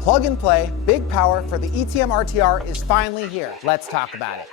Plug and play, big power for the ETM RTR is finally here. Let's talk about it.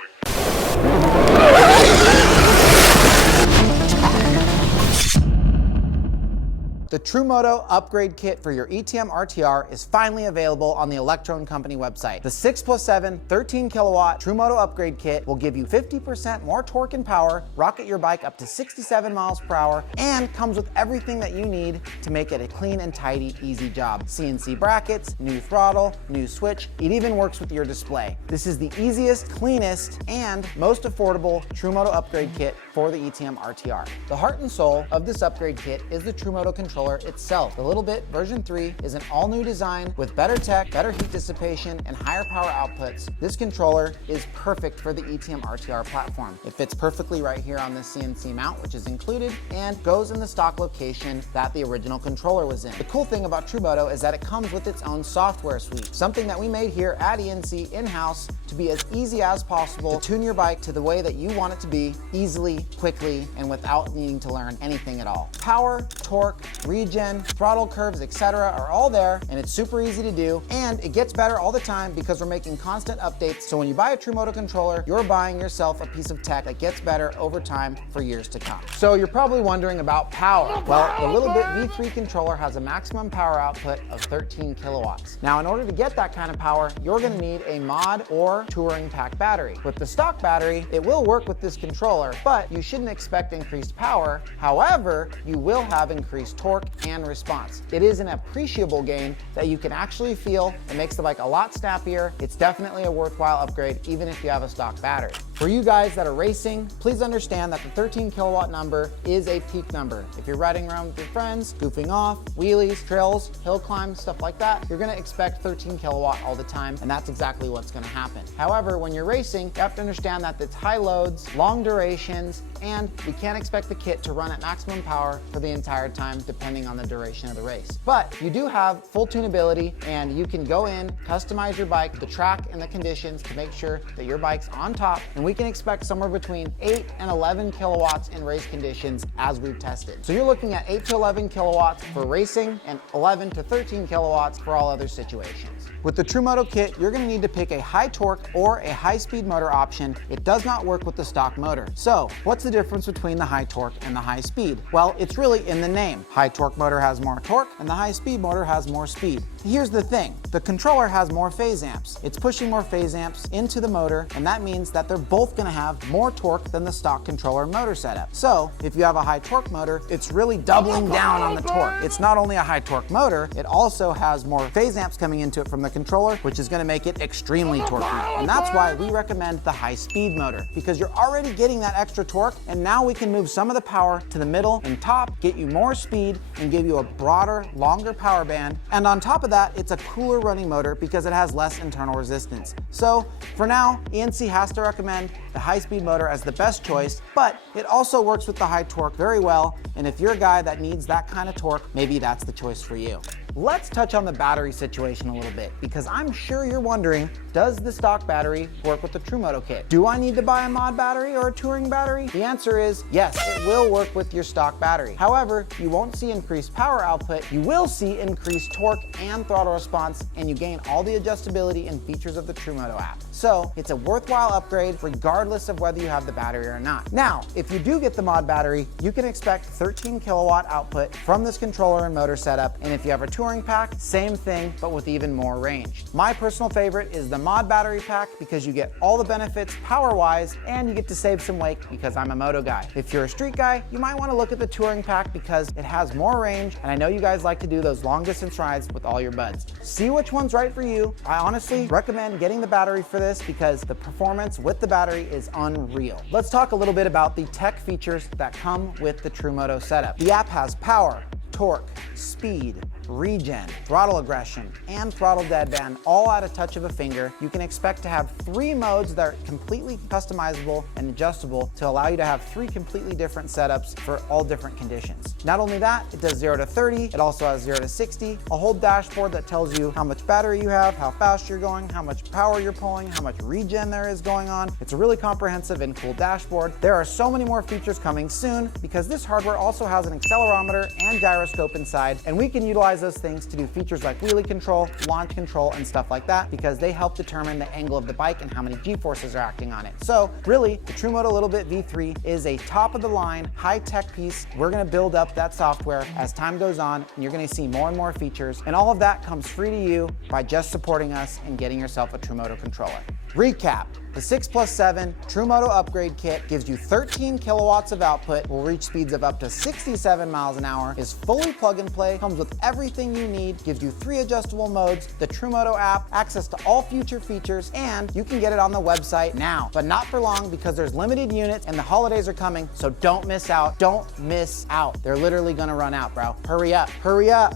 The TruMoto Upgrade Kit for your ETM RTR is finally available on the Electron Company website. The 6+7 13 kilowatt TruMoto Upgrade Kit will give you 50% more torque and power, rocket your bike up to 67 miles per hour, and comes with everything that you need to make it a clean and tidy, easy job. CNC brackets, new throttle, new switch. It even works with your display. This is the easiest, cleanest, and most affordable TruMoto Upgrade Kit for the ETM RTR. The heart and soul of this upgrade kit is the TruMoto controller itself. The Little Bit version 3 is an all-new design with better tech, better heat dissipation, and higher power outputs. This controller is perfect for the ETM RTR platform. It fits perfectly right here on this CNC mount, which is included, and goes in the stock location that the original controller was in. The cool thing about TruMoto is that it comes with its own software suite, something that we made here at ENC in-house to be as easy as possible to tune your bike to the way that you want it to be, easily, quickly, and without needing to learn anything at all. Power, torque, regen, throttle curves, etc. are all there, and it's super easy to do, and it gets better all the time because we're making constant updates. So when you buy a TruMoto controller, you're buying yourself a piece of tech that gets better over time for years to come. So you're probably wondering about power. Well, the Little Bit V3 controller has a maximum power output of 13 kilowatts. Now, in order to get that kind of power, you're gonna need a mod or touring pack battery. With the stock battery, it will work with this controller, but you shouldn't expect increased power. However, you will have increased torque and response. It is an appreciable gain that you can actually feel. It makes the bike a lot snappier. It's definitely a worthwhile upgrade, even if you have a stock battery. For you guys that are racing, please understand that the 13 kilowatt number is a peak number. If you're riding around with your friends, goofing off, wheelies, trails, hill climbs, stuff like that, you're gonna expect 13 kilowatt all the time, and that's exactly what's gonna happen. However, when you're racing, you have to understand that it's high loads, long durations, and we can't expect the kit to run at maximum power for the entire time, depending on the duration of the race. But you do have full tunability, and you can go in, customize your bike, the track and the conditions to make sure that your bike's on top, and we can expect somewhere between 8 and 11 kilowatts in race conditions as we've tested. So you're looking at 8 to 11 kilowatts for racing and 11 to 13 kilowatts for all other situations. With the TruMoto kit, you're gonna need to pick a high torque or a high speed motor option. It does not work with the stock motor. So what's the difference between the high torque and the high speed? Well, it's really in the name. High torque motor has more torque and the high speed motor has more speed. Here's the thing, the controller has more phase amps. It's pushing more phase amps into the motor, and that means that they're both gonna have more torque than the stock controller motor setup. So if you have a high torque motor, it's really doubling down on the torque. It's not only a high torque motor, it also has more phase amps coming into it from the controller, which is gonna make it extremely torquey. And that's why we recommend the high speed motor, because you're already getting that extra torque, and now we can move some of the power to the middle and top, get you more speed, and give you a broader, longer power band. And on top of that, it's a cooler running motor because it has less internal resistance. So for now, ENC has to recommend the high speed motor as the best choice, but it also works with the high torque very well. And if you're a guy that needs that kind of torque, maybe that's the choice for you. Let's touch on the battery situation a little bit, because I'm sure you're wondering, does the stock battery work with the TruMoto kit? Do I need to buy a mod battery or a touring battery? The answer is yes, it will work with your stock battery. However, you won't see increased power output. You will see increased torque and throttle response, and you gain all the adjustability and features of the TruMoto app. So it's a worthwhile upgrade regardless of whether you have the battery or not. Now, if you do get the mod battery, you can expect 13 kilowatt output from this controller and motor setup, and if you have a touring pack, same thing, but with even more range. My personal favorite is the mod battery pack because you get all the benefits power-wise, and you get to save some weight because I'm a moto guy. If you're a street guy, you might want to look at the touring pack because it has more range, and I know you guys like to do those long distance rides with all your buds. See which one's right for you. I honestly recommend getting the battery for this because the performance with the battery is unreal. Let's talk a little bit about the tech features that come with the TruMoto setup. The app has power, torque, speed, regen, throttle aggression, and throttle deadband all at a touch of a finger. You can expect to have 3 modes that are completely customizable and adjustable to allow you to have 3 completely different setups for all different conditions. Not only that, it does 0 to 30, it also has 0 to 60, a whole dashboard that tells you how much battery you have, how fast you're going, how much power you're pulling, how much regen there is going on. It's a really comprehensive and cool dashboard. There are so many more features coming soon because this hardware also has an accelerometer and gyroscope inside, and we can utilize utilize those things to do features like wheelie control, launch control, and stuff like that, because they help determine the angle of the bike and how many G-forces are acting on it. So really, the TruMoto Little Bit V3 is a top of the line, high-tech piece. We're gonna build up that software as time goes on, and you're gonna see more and more features, and all of that comes free to you by just supporting us and getting yourself a TruMoto controller. Recap. The 6+7 TruMoto Upgrade Kit gives you 13 kilowatts of output, will reach speeds of up to 67 miles an hour, is fully plug and play, comes with everything you need, gives you 3 adjustable modes, the TruMoto app, access to all future features, and you can get it on the website now. But not for long, because there's limited units and the holidays are coming, so don't miss out. Don't miss out. They're literally gonna run out, bro. Hurry up, hurry up.